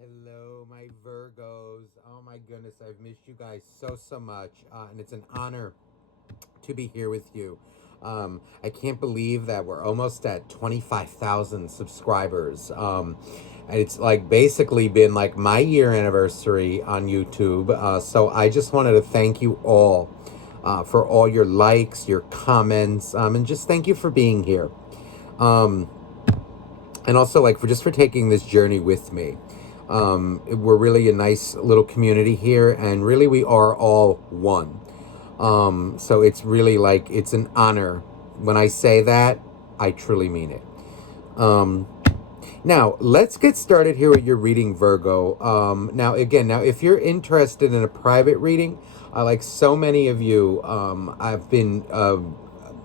Hello, my Virgos. Oh my goodness, I've missed you guys so much, and it's an honor to be here with you. I can't believe that we're almost at 25,000 subscribers. And it's like basically been like my year anniversary on YouTube. So I just wanted to thank you all for all your likes, your comments, and just thank you for being here. Um, and also like for taking this journey with me. We're really a nice little community here, and really we are all one. So it's really like it's an honor. When I say that, I truly mean it. Um, Now let's get started here with your reading, Virgo. Now if you're interested in a private reading, like so many of you, I've been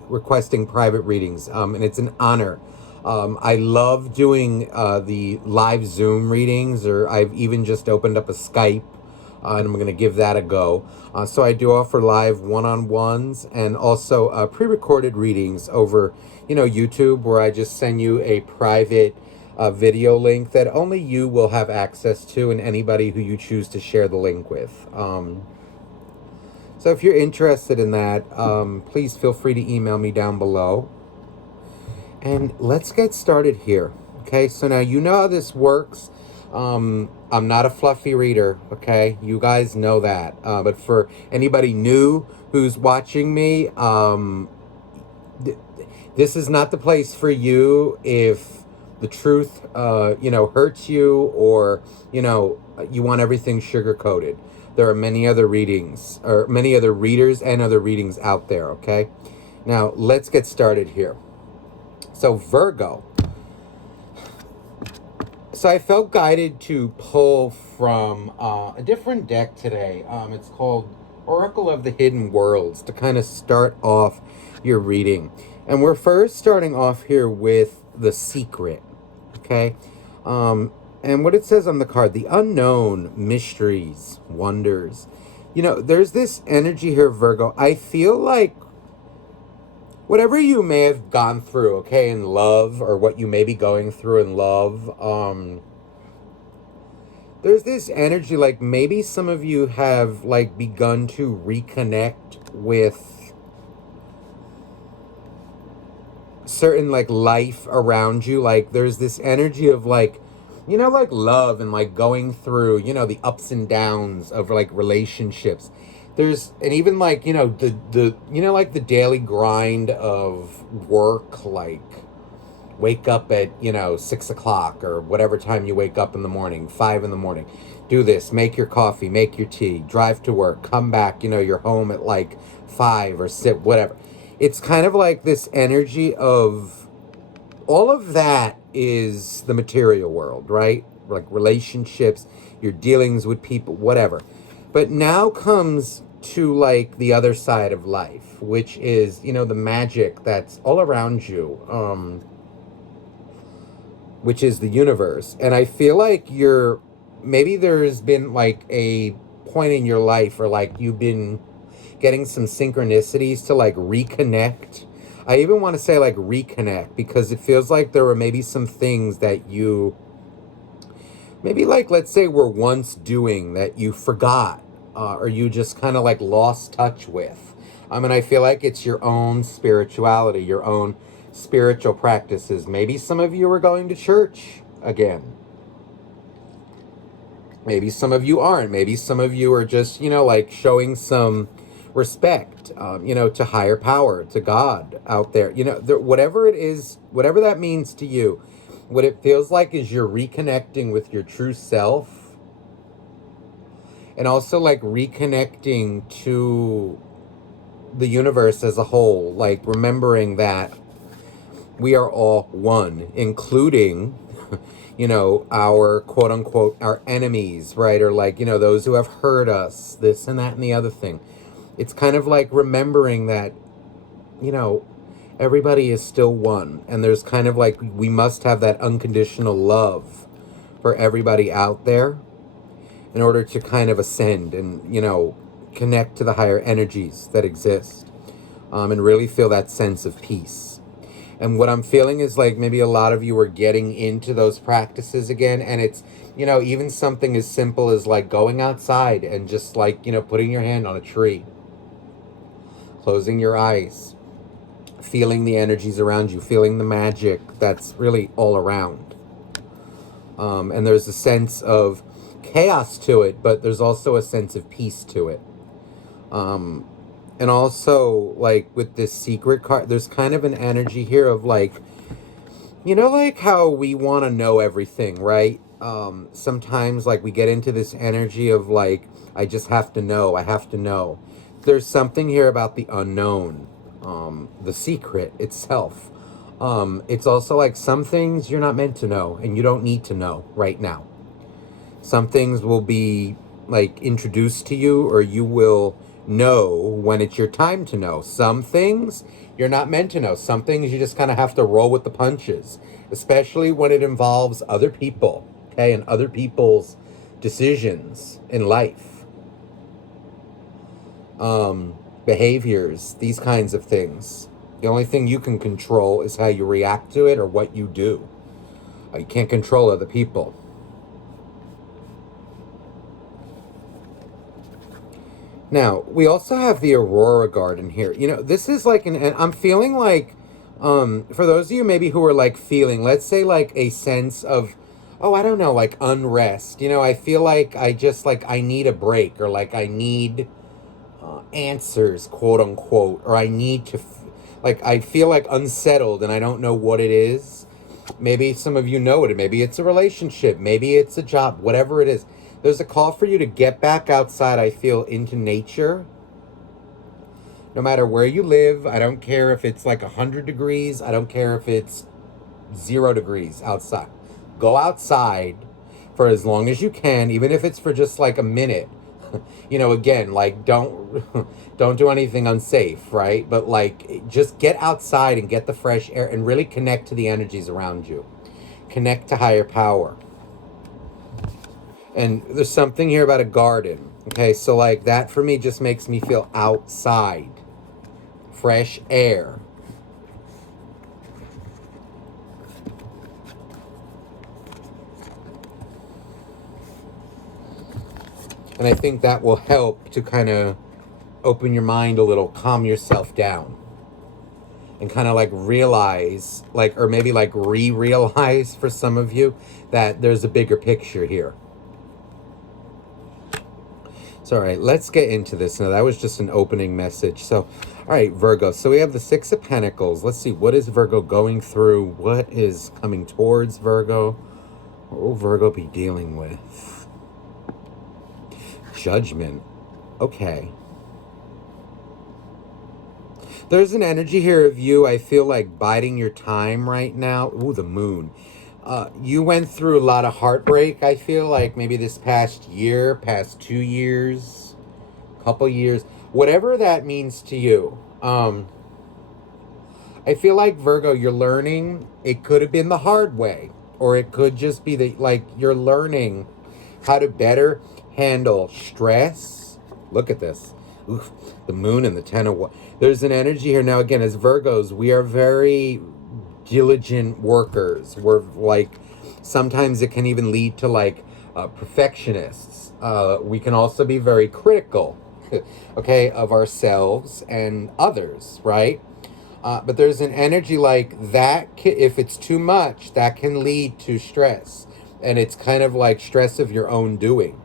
requesting private readings, and it's an honor. I love doing the live Zoom readings, or I've even just opened up a Skype, and I'm going to give that a go. So I do offer live one-on-ones and also pre-recorded readings over, YouTube, where I just send you a private video link that only you will have access to, and anybody who you choose to share the link with. So if you're interested in that, please feel free to email me down below. And let's get started here. Okay, so now you know how this works. I'm not a fluffy reader, okay? You guys know that. But for anybody new who's watching me, this is not the place for you if the truth, hurts you, or, you want everything sugar-coated. There are many other readings, or many other readers and other readings out there, okay? Now, let's get started here. So, Virgo. So I felt guided to pull from a different deck today. It's called Oracle of the Hidden Worlds, to kind of start off your reading. And we're first starting off here with The Secret, okay? And what it says on the card: the unknown, mysteries, wonders. There's this energy here, Virgo. I feel like whatever you may have gone through, okay, in love, or what you may be going through in love, there's this energy, like maybe some of you have like begun to reconnect with certain like life around you. Like there's this energy of like, like love, and like going through, the ups and downs of like relationships. And even like, like the daily grind of work, like wake up at, 6 o'clock, or whatever time you wake up in the morning, 5 in the morning, do this, make your coffee, make your tea, drive to work, come back, you're home at like 5 or 6, whatever. It's kind of like this energy of all of that is the material world, right? Like relationships, your dealings with people, whatever. But now comes to like the other side of life, which is, the magic that's all around you, which is the universe. And I feel like maybe there's been like a point in your life, or like you've been getting some synchronicities to like reconnect. I even want to say like reconnect, because it feels like there were maybe some things that you maybe, like, let's say, were once doing that you forgot, or you just kind of like lost touch with. And I feel like it's your own spirituality, your own spiritual practices. Maybe some of you are going to church again. Maybe some of you aren't. Maybe some of you are just, like showing some respect, to higher power, to God out there. Whatever it is, whatever that means to you, what it feels like is you're reconnecting with your true self, and also like reconnecting to the universe as a whole, like remembering that we are all one, including our quote unquote our enemies, right? Or like, those who have hurt us, this and that and the other thing. It's kind of like remembering that, everybody is still one. And there's kind of like, we must have that unconditional love for everybody out there in order to kind of ascend and, connect to the higher energies that exist, and really feel that sense of peace. And what I'm feeling is like maybe a lot of you are getting into those practices again. And it's, even something as simple as like going outside and just like, putting your hand on a tree, closing your eyes, feeling the energies around you, feeling the magic that's really all around. And there's a sense of chaos to it, but there's also a sense of peace to it. And also, like with this secret card, there's kind of an energy here of like, like how we want to know everything, right? Sometimes, like, we get into this energy of like, I just have to know, I have to know. There's something here about the unknown, the secret itself. It's also like some things you're not meant to know and you don't need to know right now. Some things will be like introduced to you, or you will know when it's your time to know. Some things you're not meant to know. Some things you just kind of have to roll with the punches, especially when it involves other people, okay, and other people's decisions in life, behaviors, these kinds of things. The only thing you can control is how you react to it or what you do. You can't control other people. Now, we also have the Aurora Garden here. This is like and I'm feeling like, for those of you maybe who are like feeling, let's say like a sense of, oh, I don't know, like unrest. I feel like I need a break, or like I need answers, quote unquote, or I need to, like, I feel like unsettled and I don't know what it is. Maybe some of you know it. Maybe it's a relationship. Maybe it's a job, whatever it is. There's a call for you to get back outside, I feel, into nature. No matter where you live, I don't care if it's like 100 degrees. I don't care if it's 0 degrees outside. Go outside for as long as you can, even if it's for just like a minute. Again, like don't do anything unsafe, right? But like just get outside and get the fresh air and really connect to the energies around you. Connect to higher power. And there's something here about a garden. Okay, so like that for me just makes me feel outside. Fresh air. And I think that will help to kind of open your mind a little, calm yourself down. And kind of like realize, like, or maybe like realize for some of you that there's a bigger picture here. So, all right, let's get into this. Now, that was just an opening message. So, all right, Virgo. So we have the Six of Pentacles. Let's see, what is Virgo going through? What is coming towards Virgo? What will Virgo be dealing with? Judgment. Okay. There's an energy here of you, I feel like, biding your time right now. Ooh, the moon. You went through a lot of heartbreak, I feel like, maybe this past year, past 2 years, couple years, whatever that means to you. I feel like, Virgo, you're learning. It could have been the hard way, or it could just be you're learning how to better handle stress. Look at this. Oof, the moon and the 10 of... There's an energy here. Now, again, as Virgos, we are very diligent workers. We're like, sometimes it can even lead to like perfectionists. We can also be very critical, okay, of ourselves and others, right? But there's an energy like that. If it's too much, that can lead to stress. And it's kind of like stress of your own doing.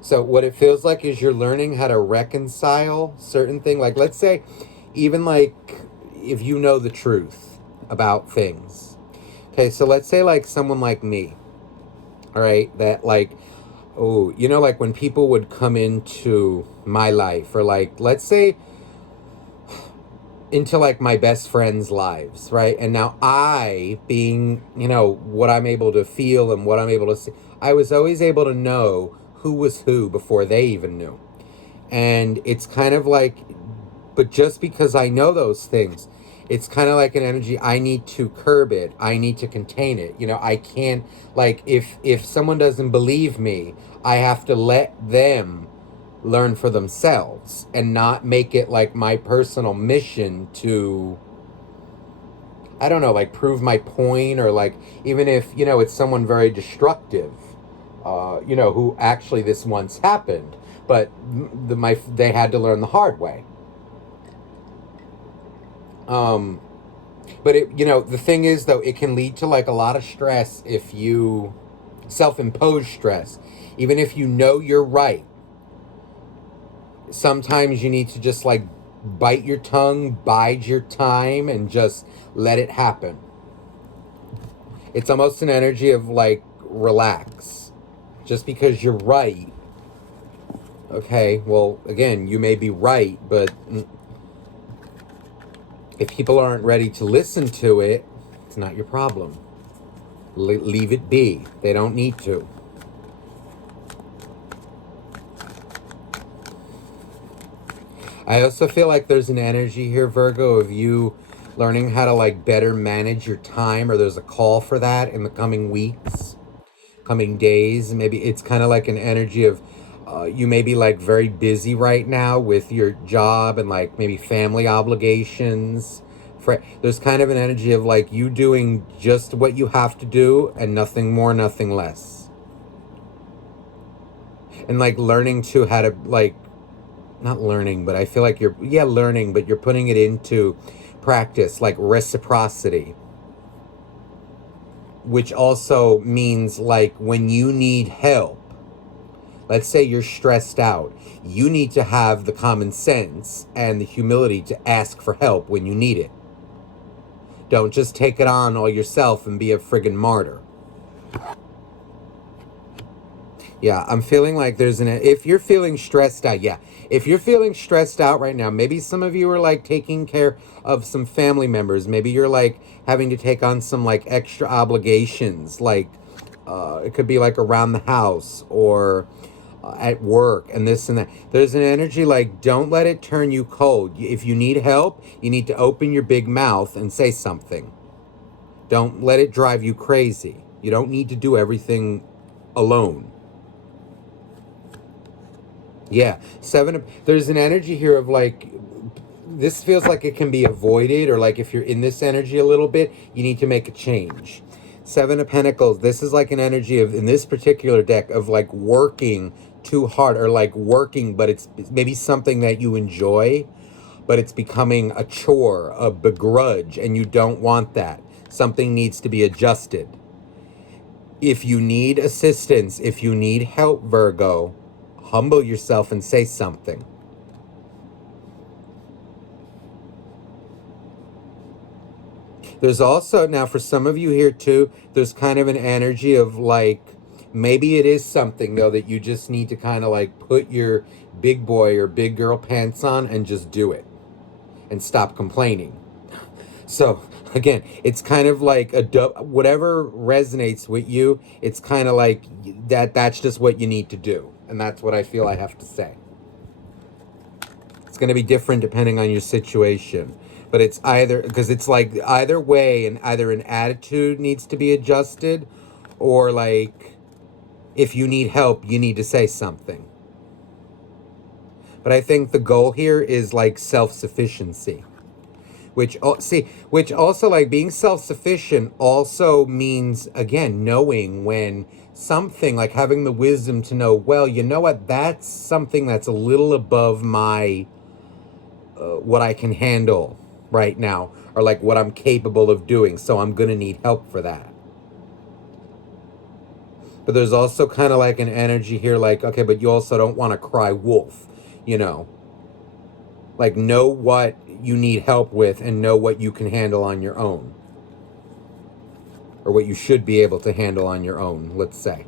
So what it feels like is you're learning how to reconcile certain things. Like, let's say, even like if you know the truth about things. Okay, so let's say like someone like me, all right, that like, oh, like when people would come into my life, or like, let's say, into like my best friends' lives, right? And now I, being, what I'm able to feel and what I'm able to see, I was always able to know who was who before they even knew. And it's kind of like, but just because I know those things, it's kind of like an energy. I need to curb it. I need to contain it. I can't, like, if someone doesn't believe me, I have to let them learn for themselves and not make it like my personal mission to I don't know, like prove my point, or like even if, you know, it's someone very destructive, you know, who actually this once happened, but they had to learn the hard way. Um, but it, you know, the thing is though, it can lead to like a lot of stress if you self-impose stress, even if you know you're right. Sometimes you need to just like bite your tongue, bide your time, and just let it happen. It's almost an energy of like, relax. Just because you're right, okay, well, again, you may be right, but if people aren't ready to listen to it, it's not your problem. Leave it be. They don't need to. I also feel like there's an energy here, Virgo, of you learning how to like better manage your time, or there's a call for that in the coming weeks, coming days. Maybe it's kind of like an energy of you may be like very busy right now with your job and like maybe family obligations. There's kind of an energy of like you doing just what you have to do and nothing more, nothing less. And like learning to how to like, not learning, but I feel like you're, yeah, learning, but you're putting it into practice, like reciprocity, which also means like when you need help, let's say you're stressed out, you need to have the common sense and the humility to ask for help when you need it. Don't just take it on all yourself and be a friggin' martyr. Yeah, I'm feeling like there's if you're feeling stressed out, yeah. If you're feeling stressed out right now, maybe some of you are like taking care of some family members. Maybe you're like having to take on some like extra obligations. Like, it could be like around the house or at work and this and that. There's an energy like, don't let it turn you cold. If you need help, you need to open your big mouth and say something. Don't let it drive you crazy. You don't need to do everything alone. Yeah, there's an energy here of like, this feels like it can be avoided, or like if you're in this energy a little bit, you need to make a change. Seven of Pentacles, this is like an energy of, in this particular deck, of like working too hard, or like working, but it's maybe something that you enjoy, but it's becoming a chore, a begrudge, and you don't want that. Something needs to be adjusted. If you need assistance, if you need help, Virgo, humble yourself and say something. There's also, now for some of you here too, there's kind of an energy of like, maybe it is something though that you just need to kind of like put your big boy or big girl pants on and just do it and stop complaining. So again, it's kind of like whatever resonates with you, it's kind of like that's just what you need to do. And that's what I feel I have to say. It's going to be different depending on your situation. But it's either, because it's like either way, and either an attitude needs to be adjusted, or like if you need help, you need to say something. But I think the goal here is like self-sufficiency. Which also like being self-sufficient also means, again, knowing when something, like having the wisdom to know, well, you know what, that's something that's a little above my what I can handle right now, or like what I'm capable of doing, so I'm gonna need help for that. But there's also kind of like an energy here like, okay, but you also don't want to cry wolf, you know, like know what you need help with and know what you can handle on your own, or what you should be able to handle on your own, let's say.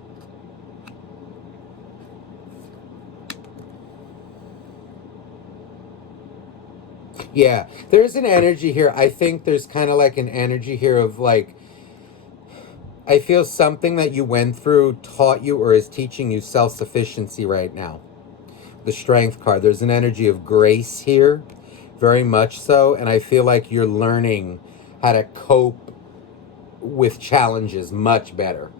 Yeah, there's an energy here. I think there's kind of like an energy here of like, I feel something that you went through taught you or is teaching you self-sufficiency right now. The Strength card, there's an energy of grace here, very much so, and I feel like you're learning how to cope with challenges much better,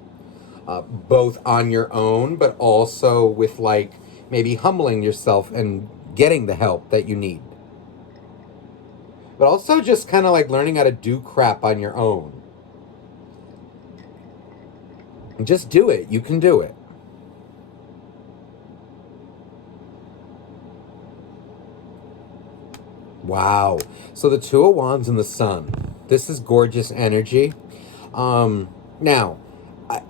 both on your own, but also with like maybe humbling yourself and getting the help that you need. but also just kind of like learning how to do crap on your own. And just do it. You can do it. Wow. So the Two of Wands and the Sun. This is gorgeous energy. Now,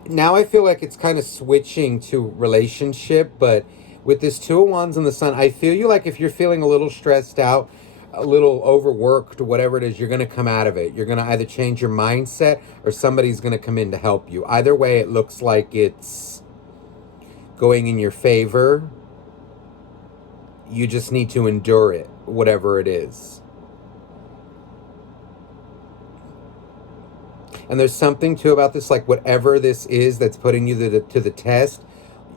now I feel like it's kind of switching to relationship, but with this Two of Wands and the Sun, I feel you like if you're feeling a little stressed out, a little overworked, whatever it is, you're going to come out of it. You're going to either change your mindset or somebody's going to come in to help you. Either way, it looks like it's going in your favor. You just need to endure it, whatever it is. And there's something too about this, like whatever this is that's putting you to the test,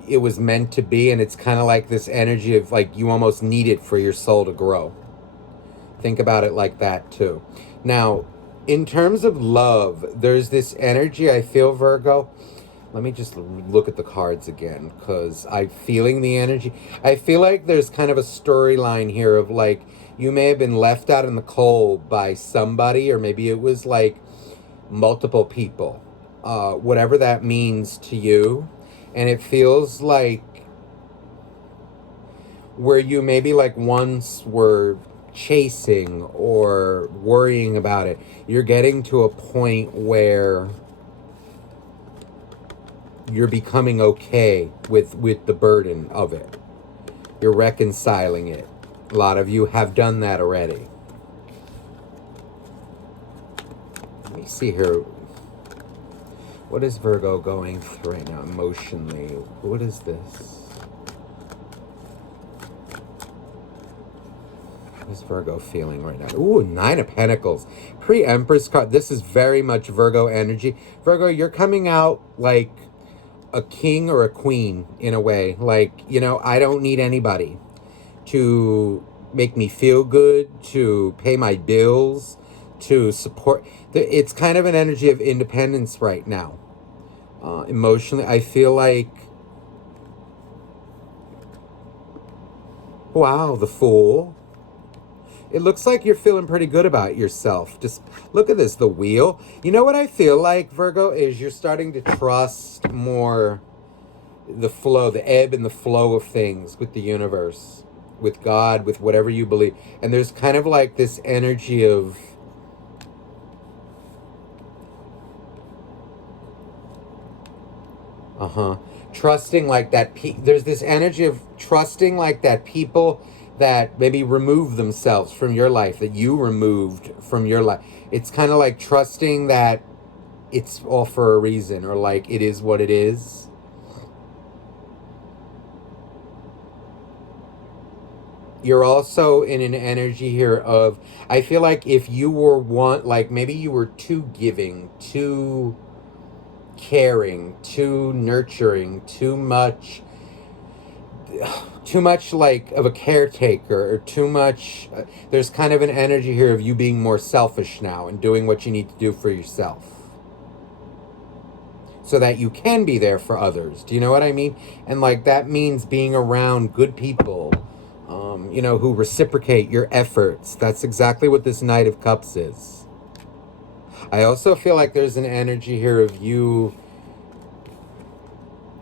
it was meant to be. And it's kind of like this energy of like you almost need it for your soul to grow. Think about it like that too. Now, in terms of love, there's this energy I feel, Virgo. Let me just look at the cards again, because I'm feeling the energy. I feel like there's kind of a storyline here of like, you may have been left out in the cold by somebody, or maybe it was like multiple people, whatever that means to you. And it feels like where you maybe like once were chasing or worrying about it, you're getting to a point where you're becoming okay with the burden of it. You're reconciling it. A lot of you have done that already. Let me see here. What is Virgo going through right now emotionally? What is this? What is Virgo feeling right now? Ooh, Nine of Pentacles. Pre-Empress card. This is very much Virgo energy. Virgo, you're coming out like a king or a queen in a way. Like, you know, I don't need anybody to make me feel good, to pay my bills, to support. It's kind of an energy of independence right now. Emotionally, I feel like, wow, the Fool. It looks like you're feeling pretty good about yourself. Just look at this, the Wheel. You know what I feel like, Virgo, is you're starting to trust more the flow, the ebb and the flow of things with the universe, with God, with whatever you believe. And there's kind of like this energy of trusting like that. There's this energy of trusting like that people that maybe remove themselves from your life, that you removed from your life. It's kind of like trusting that it's all for a reason, or like it is what it is. You're also in an energy here of, I feel like if you were like maybe you were too giving, too caring, too nurturing, too much like of a caretaker, or too much, there's kind of an energy here of you being more selfish now and doing what you need to do for yourself so that you can be there for others. Do you know what I mean? And like that means being around good people, you know, who reciprocate your efforts. That's exactly what this Knight of Cups is. I also feel like there's an energy here of you,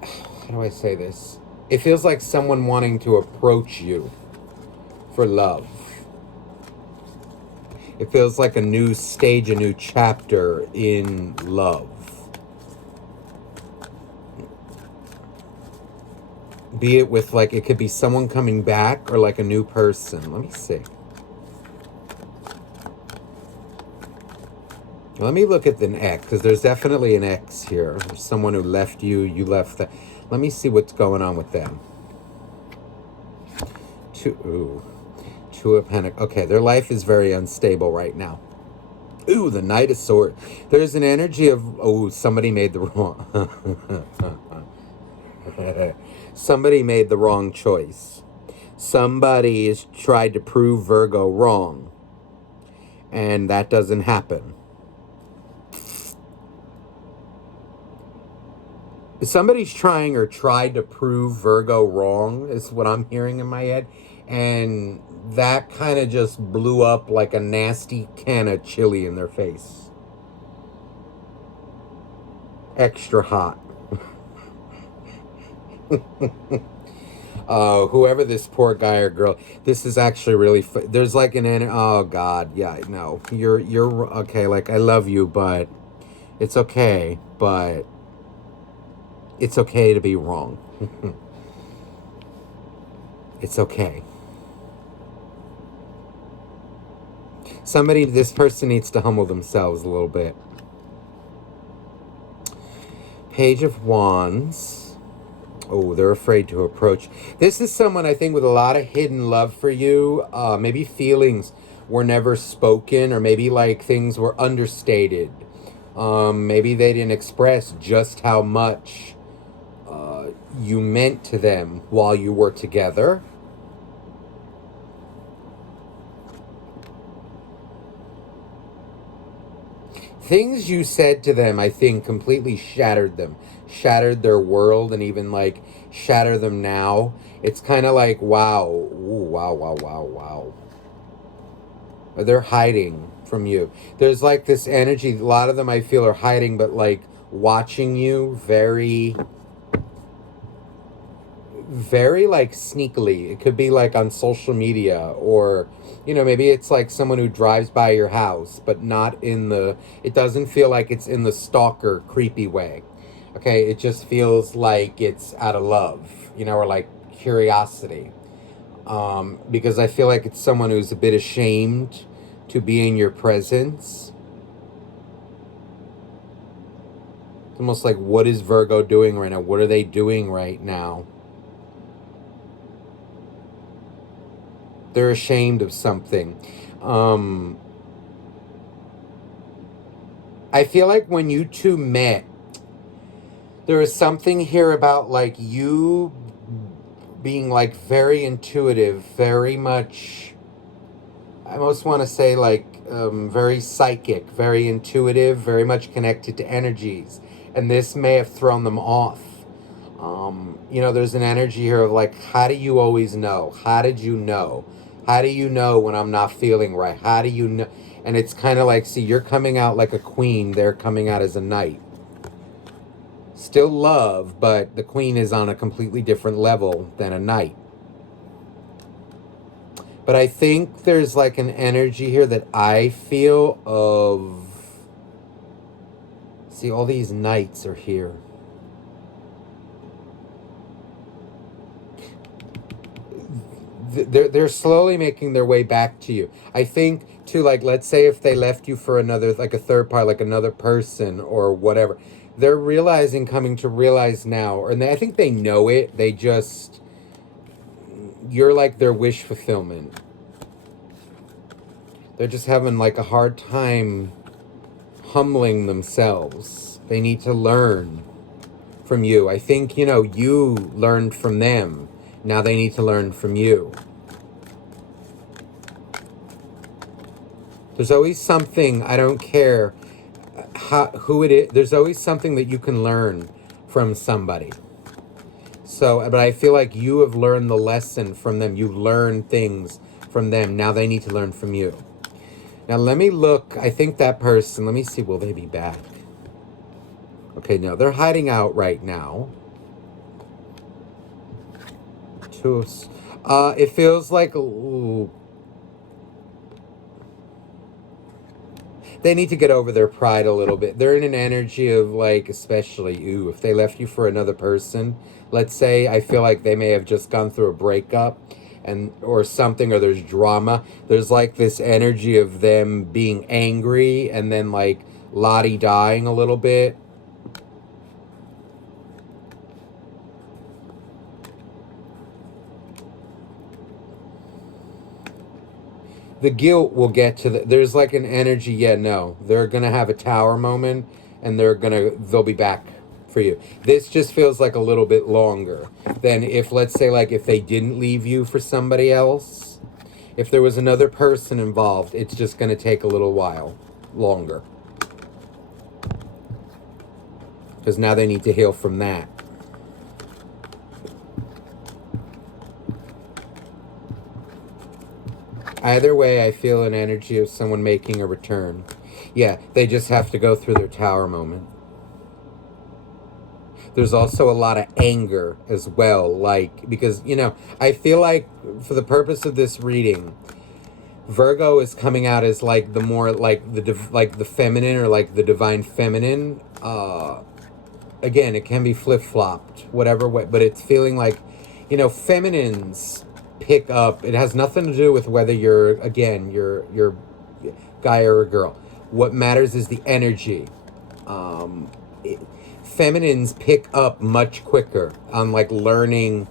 how do I say this? It feels like someone wanting to approach you for love. It feels like a new stage, a new chapter in love. Be it with like, it could be someone coming back or like a new person. Let me see. Let me look at an ex, because there's definitely an ex here. There's someone who left you, you left them. Let me see what's going on with them. Two of Pentacles. Okay, their life is very unstable right now. Ooh, the Knight of Swords. There's an energy of, somebody made the wrong... Somebody made the wrong choice. Somebody has tried to prove Virgo wrong. And that doesn't happen. Somebody's trying or tried to prove Virgo wrong, is what I'm hearing in my head. And that kind of just blew up like a nasty can of chili in their face. Extra hot. Whoever this poor guy or girl, this is actually really. There's like oh God, yeah, no, you're okay. Like I love you, but it's okay. But it's okay to be wrong. It's okay. This person needs to humble themselves a little bit. Page of Wands. Oh, they're afraid to approach. This is someone, I think, with a lot of hidden love for you. Maybe feelings were never spoken, or maybe like things were understated. Maybe they didn't express just how much you meant to them while you were together. Things you said to them, I think, completely shattered them, shattered their world, and even like shatter them now. It's kind of like, wow, ooh, wow, wow, wow, wow. They're hiding from you. There's like this energy, a lot of them I feel are hiding, but like watching you very, very like sneakily. It could be like on social media, or maybe it's like someone who drives by your house, but not it doesn't feel like it's in the stalker creepy way. Okay, it just feels like it's out of love, or like curiosity. Because I feel like it's someone who's a bit ashamed to be in your presence. It's almost like, what is Virgo doing right now? What are they doing right now? They're ashamed of something. I feel like when you two met, there was something here about like you being like very intuitive, very much, I almost want to say like very psychic, very intuitive, very much connected to energies. And this may have thrown them off. There's an energy here of like, how do you always know? How did you know? How do you know when I'm not feeling right? How do you know? And it's kind of like, see, you're coming out like a queen. They're coming out as a knight. Still love, but the queen is on a completely different level than a knight. But I think there's like an energy here that I feel of... See, all these knights are here. They're slowly making their way back to you. I think to like, let's say if they left you for another, like a third party, like another person or whatever, they're coming to realize now, and I think they know it. They just, you're like their wish fulfillment. They're just having like a hard time humbling themselves. They need to learn from you. I think, you learned from them. Now they need to learn from you. There's always something, I don't care who it is, there's always something that you can learn from somebody. So, but I feel like you have learned the lesson from them. You've learned things from them. Now they need to learn from you. Now let me look. I think that person, let me see, will they be back? Okay, no, they're hiding out right now. It feels like, ooh, they need to get over their pride a little bit. They're in an energy of like, especially, if they left you for another person, let's say, I feel like they may have just gone through a breakup or something, or there's drama. There's like this energy of them being angry and then like Lottie dying a little bit. The guilt will get to there's like an energy, they're gonna have a tower moment and they'll be back for you. This just feels like a little bit longer than if, let's say, like if they didn't leave you for somebody else, if there was another person involved, it's just gonna take a little while longer. Because now they need to heal from that. Either way, I feel an energy of someone making a return. Yeah, they just have to go through their tower moment. There's also a lot of anger as well, like, because, I feel like for the purpose of this reading, Virgo is coming out as like the more like like the feminine, or like the divine feminine. Again, it can be flip-flopped, whatever way, but it's feeling like, feminines pick up. It has nothing to do with whether you're guy or a girl. What matters is the energy. Feminines pick up much quicker on like learning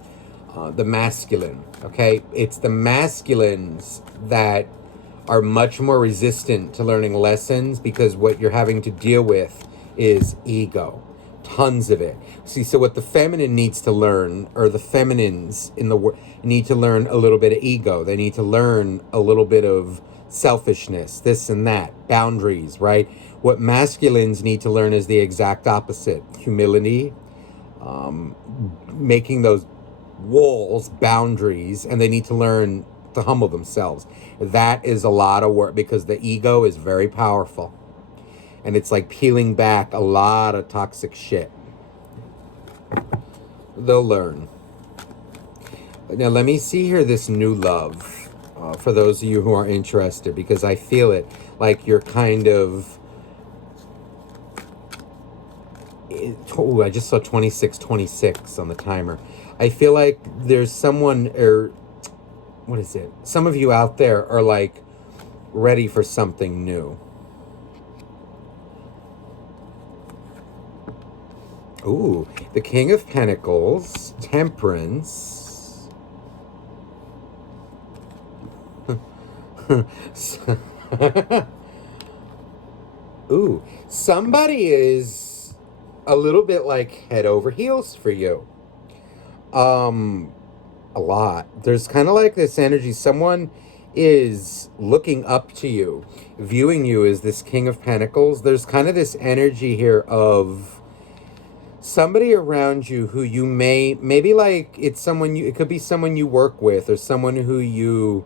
the masculine. Okay, it's the masculines that are much more resistant to learning lessons, because what you're having to deal with is ego, tons of it. See, so what the feminine needs to learn, or the feminines in the world need to learn, a little bit of ego. They need to learn a little bit of selfishness, this and that, boundaries, right? What masculines need to learn is the exact opposite: humility, making those walls, boundaries, and they need to learn to humble themselves. That is a lot of work, because the ego is very powerful, and it's like peeling back a lot of toxic shit. They'll learn. Now let me see here this new love, for those of you who are interested, because I feel it, like you're kind of, I just saw 2626 on the timer. I feel like there's someone, or what is it? Some of you out there are like ready for something new. Ooh, the King of Pentacles, Temperance. Ooh, somebody is a little bit like head over heels for you. A lot. There's kind of like this energy. Someone is looking up to you, viewing you as this King of Pentacles. There's kind of this energy here of somebody around you who you maybe like, it could be someone you work with, or someone who you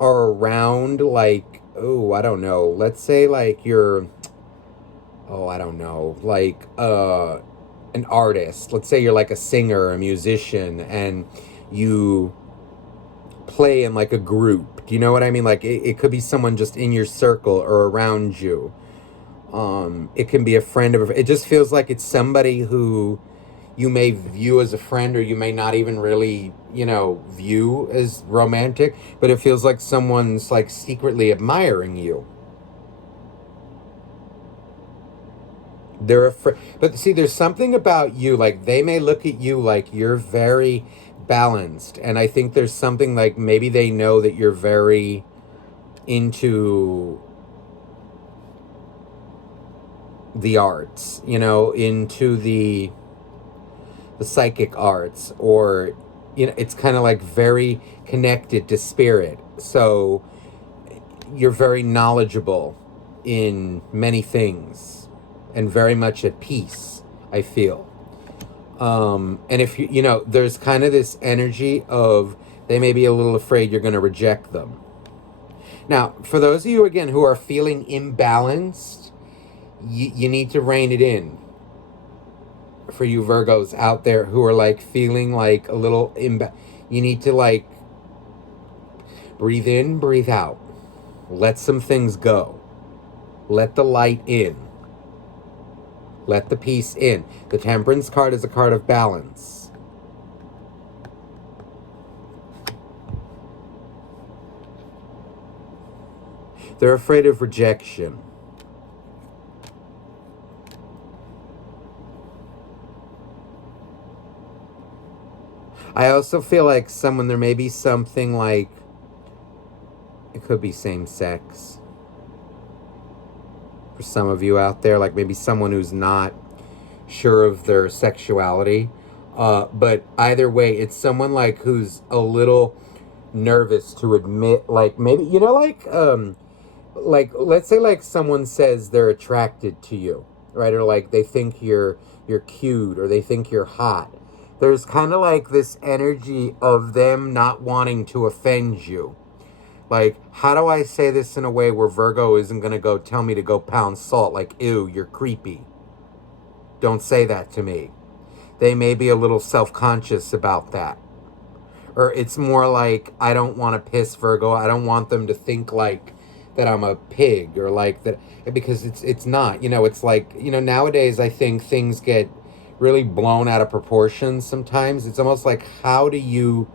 are around, like, oh, I don't know. Let's say like I don't know, like an artist. Let's say you're like a singer or a musician, and you play in like a group. Do you know what I mean? Like it could be someone just in your circle or around you. It can be a friend of, it just feels like it's somebody who you may view as a friend, or you may not even really, view as romantic, but it feels like someone's like secretly admiring you. They're afraid, but see, there's something about you, like they may look at you like you're very balanced, and I think there's something like maybe they know that you're very into the arts, into the psychic arts, or it's kind of like very connected to spirit. So you're very knowledgeable in many things, and very much at peace, I feel. And if there's kind of this energy of they may be a little afraid you're going to reject them. Now, for those of you, again, who are feeling imbalanced, you need to rein it in. For you Virgos out there who are like feeling like a little you need to like breathe in, breathe out. Let some things go. Let the light in. Let the peace in. The Temperance card is a card of balance. They're afraid of rejection. I also feel like there may be something like, it could be same sex. For some of you out there, like maybe someone who's not sure of their sexuality. But either way, it's someone like who's a little nervous to admit, like maybe, like let's say like someone says they're attracted to you, right? Or like they think you're cute, or they think you're hot. There's kind of like this energy of them not wanting to offend you. Like, how do I say this in a way where Virgo isn't going to go tell me to go pound salt? Like, ew, you're creepy. Don't say that to me. They may be a little self-conscious about that. Or it's more like, I don't want to piss Virgo. I don't want them to think like that I'm a pig, or like that, because it's not. It's like, nowadays I think things get really blown out of proportion sometimes. It's almost like, how do you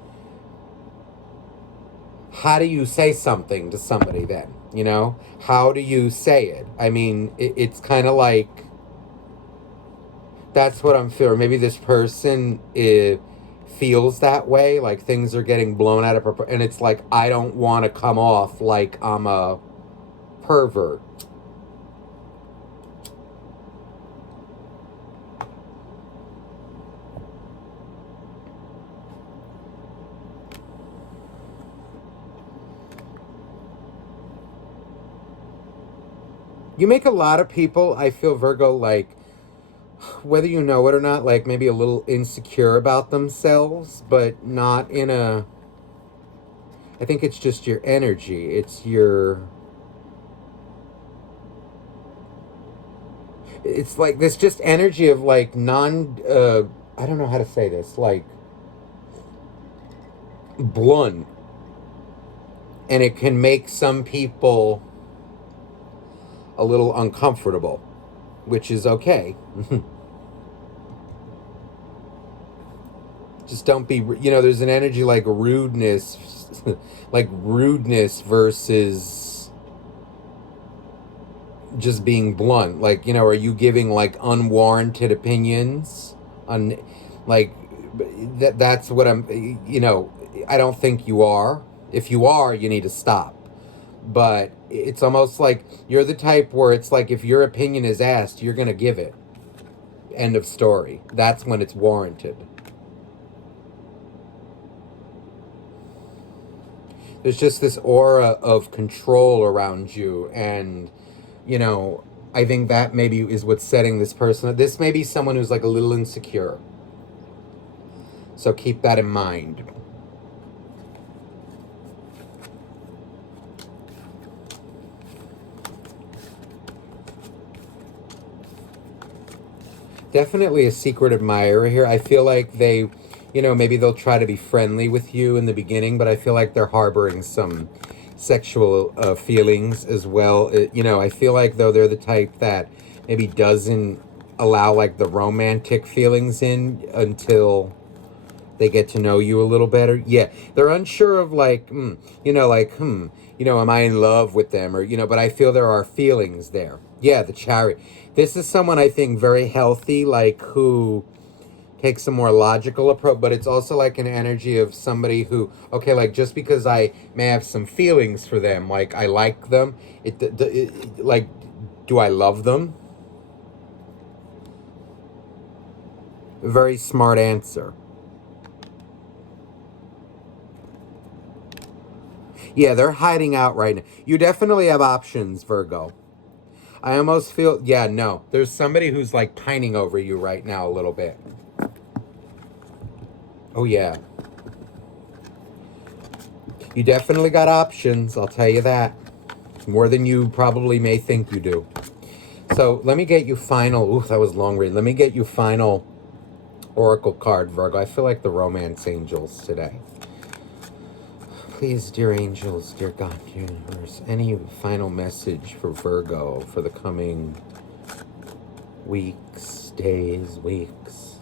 say something to somebody then? How do you say it? I mean, it's kind of like, that's what I'm feeling. Maybe this person feels that way, like things are getting blown out of proportion, and it's like, I don't want to come off like I'm a pervert. You make a lot of people, I feel, Virgo, like, whether you know it or not, like maybe a little insecure about themselves, but not in a, I think it's just your energy. It's like this just energy of like I don't know how to say this, like blunt. And it can make some people a little uncomfortable, which is okay. Just don't be, there's an energy like rudeness, like rudeness versus just being blunt. Like, are you giving like unwarranted opinions on, like, that's what I don't think you are. If you are, you need to stop. But it's almost like you're the type where it's like, if your opinion is asked, you're going to give it. End of story. That's when it's warranted. There's just this aura of control around you, and I think that maybe is what's setting this person up. This may be someone who's like a little insecure, so keep that in mind. Definitely a secret admirer here. I feel like they, maybe they'll try to be friendly with you in the beginning, but I feel like they're harboring some sexual feelings as well. I feel like, though, they're the type that maybe doesn't allow like the romantic feelings in until they get to know you a little better. Yeah, they're unsure of like, am I in love with them, or but I feel there are feelings there. Yeah, the Chariot. This is someone I think very healthy, like who takes a more logical approach, but it's also like an energy of somebody who, okay, like just because I may have some feelings for them, like I like them, like, do I love them? Very smart answer. Yeah, they're hiding out right now. You definitely have options, Virgo. I almost feel, yeah, no. There's somebody who's like pining over you right now a little bit. Oh, yeah. You definitely got options, I'll tell you that. More than you probably may think you do. So let me get you final, ooh, that was long read. Let me get you final oracle card, Virgo. I feel like the romance angels today. Please, dear angels, dear God, dear universe, any final message for Virgo for the coming weeks, days, weeks?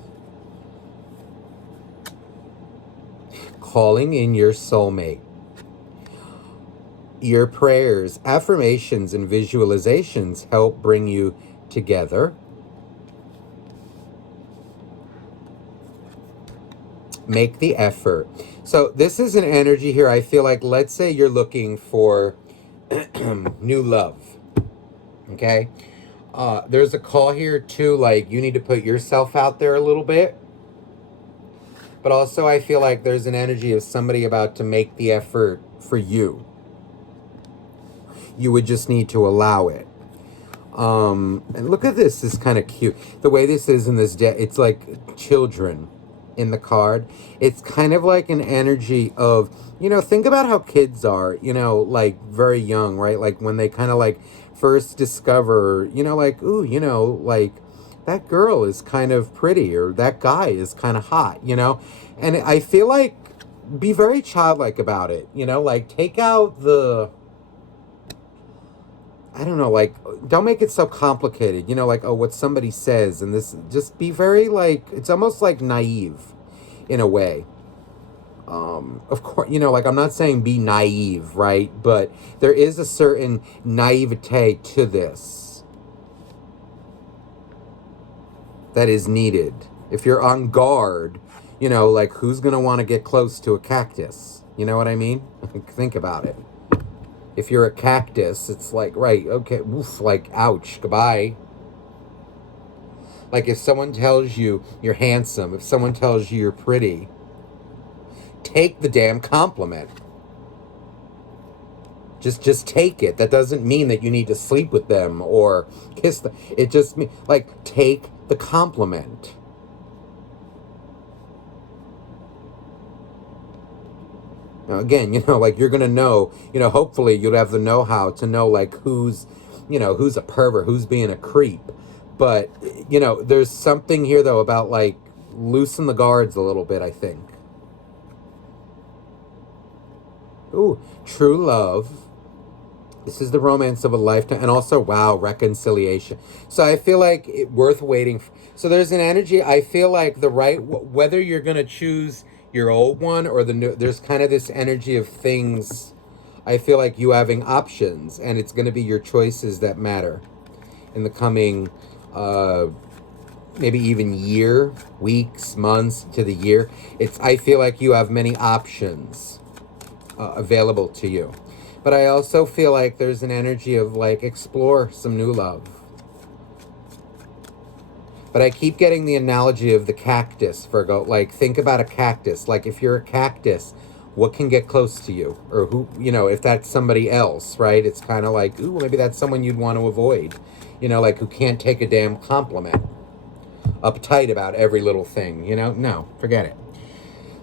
Calling in your soulmate. Your prayers, affirmations, and visualizations help bring you together. Make the effort. So this is an energy here. I feel like, let's say you're looking for new love. Okay. There's a call here too, like you need to put yourself out there a little bit. But also I feel like there's an energy of somebody about to make the effort for you. You would just need to allow it. And look at this. This is kind of cute. The way this is in this it's like children. in the card. It's kind of like an energy of, think about how kids are, like very young, right? Like when they kind of like first discover, like, ooh, like that girl is kind of pretty or that guy is kind of hot, And I feel like be very childlike about it, like take out the, I don't know, like, don't make it so complicated, like, oh, what somebody says, and this, just be very, like, it's almost like naive in a way. Of course, like, I'm not saying be naive, right? But there is a certain naivete to this that is needed. If you're on guard, like, who's going to want to get close to a cactus? You know what I mean? Think about it. If you're a cactus, it's like, right, okay, oof, like, ouch, goodbye. Like, if someone tells you you're handsome, if someone tells you you're pretty, take the damn compliment. Just take it. That doesn't mean that you need to sleep with them or kiss them. It just means, like, take the compliment. Now, again, like you're going to know, hopefully you'll have the know-how to know, like, who's a pervert, who's being a creep. But, there's something here, though, about, like, loosen the guards a little bit, I think. Ooh, true love. This is the romance of a lifetime. And also, wow, reconciliation. So I feel like worth waiting for. So there's an energy. I feel like the right, whether you're going to choose your old one or the new, there's kind of this energy of things. I feel like you having options, and it's going to be your choices that matter in the coming, maybe even year, weeks, months to the year. I feel like you have many options available to you. But I also feel like there's an energy of, like, explore some new love. But I keep getting the analogy of the cactus, Virgo. Like, think about a cactus. Like, if you're a cactus, what can get close to you? Or who, if that's somebody else, right? It's kind of like, ooh, maybe that's someone you'd want to avoid. Like, who can't take a damn compliment. Uptight about every little thing, No, forget it.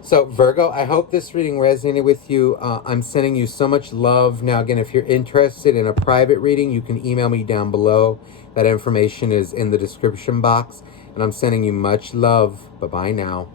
So, Virgo, I hope this reading resonated with you. I'm sending you so much love. Now, again, if you're interested in a private reading, you can email me down below. That information is in the description box. And I'm sending you much love. Bye-bye now.